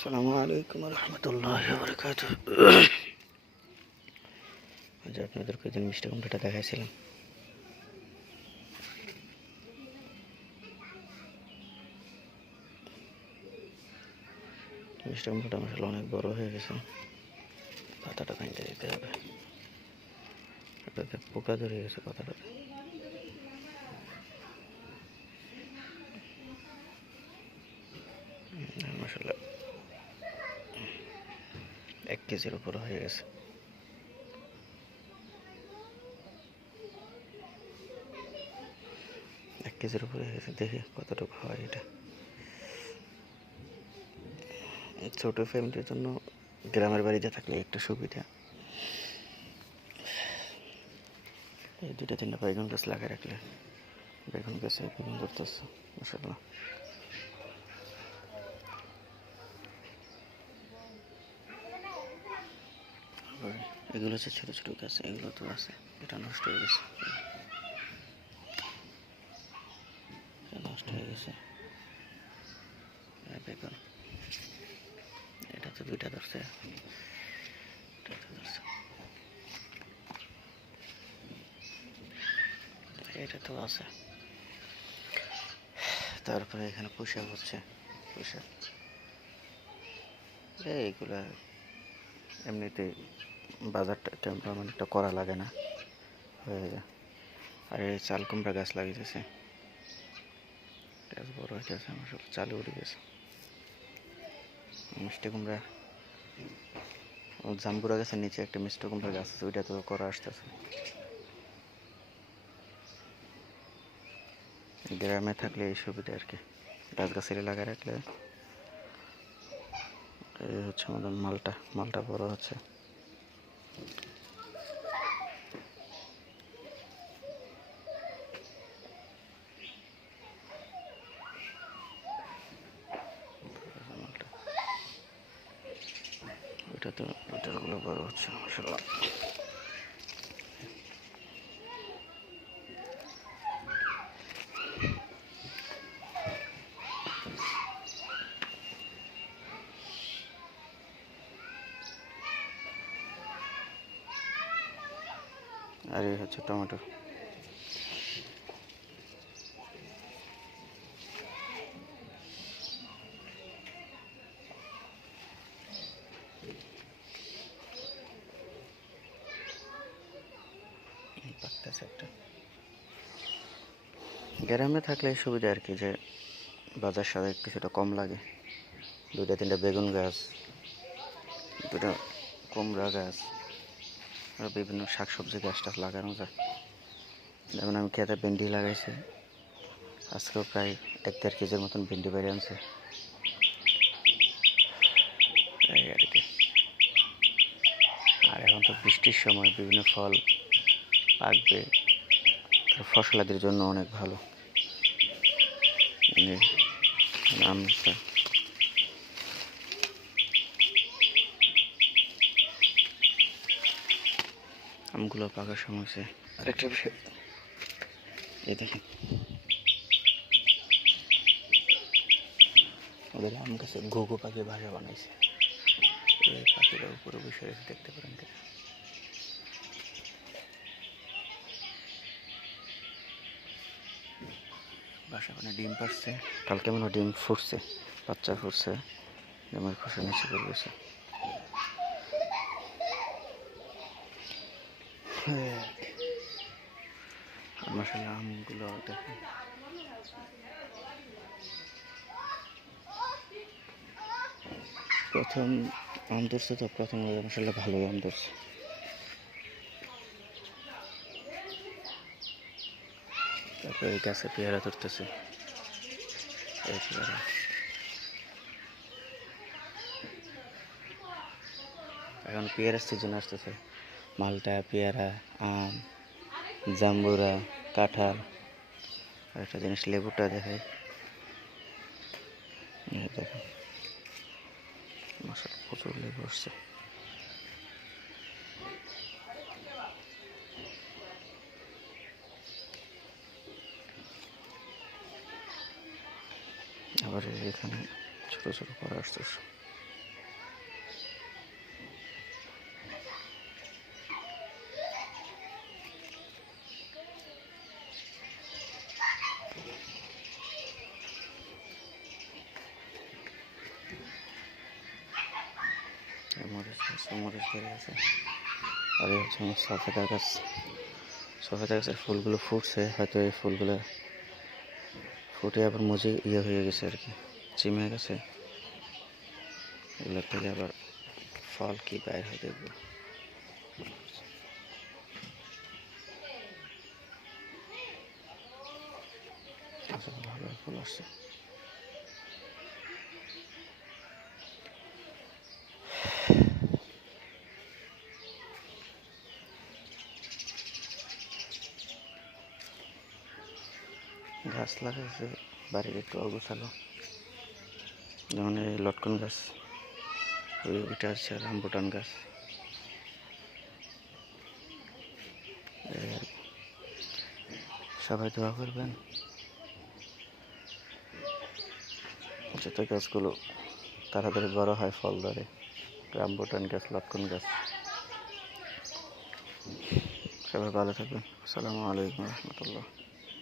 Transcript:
আসসালামু আলাইকুম রহমতুল্লাহ বরকাত। আজ আপনাদেরকে দিন মিষ্টি কুমড়াটা দেখাইছিলাম। মিষ্টি কুমড়াটা আসলে অনেক বড় হয়ে গেছে, পাতাটা ভেঙে দিতে হবে। এটাতে পোকা ধরে গেছে পাতাটাতে। আসলে 1 কেজির উপর হয়ে গেছে। এক কেজির উপরে হয়ে গেছে, দেখি কতটুকু হয়। এটা ছোট ফ্যামিলির জন্য গ্রামের বাড়িতে থাকলে একটু সুবিধা। এই 2-3টা বেগুন গাছ লাগিয়ে রাখলে বেগুন গাছে বেগুন ধরতেছে মাশাআল্লাহ। এগুলো হচ্ছে ছোটো ছোটো গাছ, এগুলো তো আছে, এটা নষ্ট হয়ে গেছে, নষ্ট হয়ে গেছে। বেগুন এটা তো 2টা ধরছে, এটা তো আছে। তারপরে এখানে পুঁইশাক হচ্ছে, পুঁইশাক এইগুলা এমনিতে বাজারটা টেম্পারমেন্টটা করা লাগে না, হয়ে যায়। আর এই চাল কুমড়া গাছ লাগিয়েছে, গাছ বড় হয়ে গেছে, আমার সব চালু উঠে গেছে। মিষ্টি কুমড়া জাম্বুরা গাছের নিচে একটা মিষ্টি কুমড়া গাছ আছে, ওইটা তো করা আসতেছে। গ্রামে থাকলে এই সুবিধা আর কি, গাছগাছালি লাগায় রাখলে। এই হচ্ছে আমাদের মালটা, মালটা বড় হচ্ছে। ওইটা তো ওইটাগুলো বড় হচ্ছে মাশাআল্লাহ। আর এই হচ্ছে টমেটো। একটা গ্রামে থাকলে সুবিধা আর কি, যে বাজার সাথে কিছুটা কম লাগে। 2-3টা বেগুন গাছ, 2টা কুমড়া গাছ, আর বিভিন্ন শাকসবজি গাছ টাছ লাগানো যায়। যেমন আমি খেতে ভেন্ডি লাগাইছি, আজকেও প্রায় 1-1.5 কেজির মতন ভেন্ডি বেড়ে আনছে। এই আর কি। আর এখন তো বৃষ্টির সময়, বিভিন্ন ফল পাকবে, ফসলাদের জন্য অনেক ভালো। আমগুলো পাকার সময় হচ্ছে। আরেকটা বিষয়, এই দেখেন ওদের আম গাছে ঘুঘু পাখি বাসা বানাইছে। এই পাখিরা উপরে বসে রয়েছে, দেখতে পারেন। বাসা বানায় ডিম পারছে, কালকে মনে হয় ডিম ফুটছে, বাচ্চা ফুটছে, ডিমের খোসা নিচে পড়ে গেছে। মাশাআল্লাহ আমগুলো দেখেন, প্রথম আম ধরছে তো, প্রথম মাশাআল্লাহ ভালো আম ধরছে। তারপরে এই গাছে পেয়ারা ধরতেছে, এই পেয়ারা। এখন পেয়ারার সিজন আসতেছে, মালটা, পেয়ারা, আম, জাম্বুরা, কাঁঠাল। আর একটা জিনিস লেবুটা দেখাই, দেখেন মাশাআল্লাহ প্রচুর লেবু আসছে। আবার এখানে ছোট ছোট করা আসতেছে। মরিচ গাছ, মরিচ ধরে আছে। আর এই হচ্ছে আমার সফেদা গাছ। সফেদা গাছের ফুলগুলো ফুটছে, হয়তো এই ফুলগুলো ফুটে আবার মজে হয়ে গেছে আর কি, চিমে গেছে। এগুলোর থেকে আবার ফল কি বাইর হয় দেখবো। ভালো ফুল আসছে। গাছ লাগাইছে বাড়ির একটু অগোছালো, যেমন এই লটকন গাছ, ওইটা আছে রামবুটান গাছ। সবাই দোয়া করবেন যাতে গাছগুলো তাড়াতাড়ি বড় হয়, ফল ধরে। রামবুটান গাছ, লটকন গাছ। সবাই ভালো থাকবেন। আসসালামু আলাইকুম রহমতুল্লাহ।